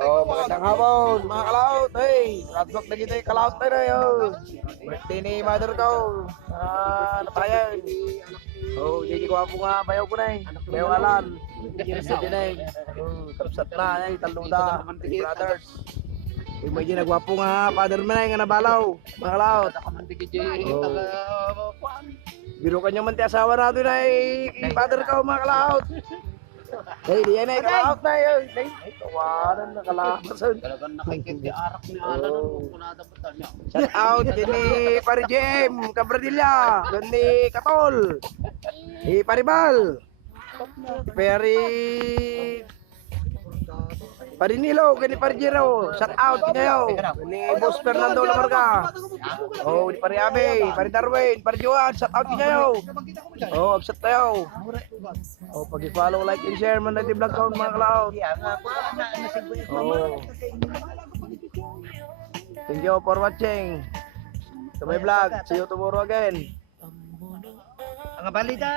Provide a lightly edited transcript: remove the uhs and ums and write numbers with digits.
Oh, magandang hapon, mga kalaot. Hey, radlock na kita yung kalaot tayo na yun. Birthday ni mother ko. Natayan. Oh, hindi ko po nga bayaw ko na eh. Bayaw alan. Hindi na eh. Kapsat na eh, taluda. Brothers. Uy, may ginagwapo nga, father man ay nga nabalaw. Mga kalaot. Biro kanya man ti asawa natin ay father ko, mga kalaot. Hey, di yan ay kalaot na yun. Ay, kawanan na kalaot. Talagang nakikitiarak ni Alan kung dapat niya. Shout out ni Pari Jem, Cabradilla, doon ni Katol, ni Paribal, Pari Nilo, ni Pari Jero, shout out kinyo, ni Boss Fernando Lamarga, oh, ni Pari Abe, Pari Darwin, Pari Joan, shout out kinyo, oh, upset tayo, oh, pag-follow, like, and share man natin vlog ko mga kalaot, oh. Thank you for watching to my vlog. See you tomorrow again. Ang balita!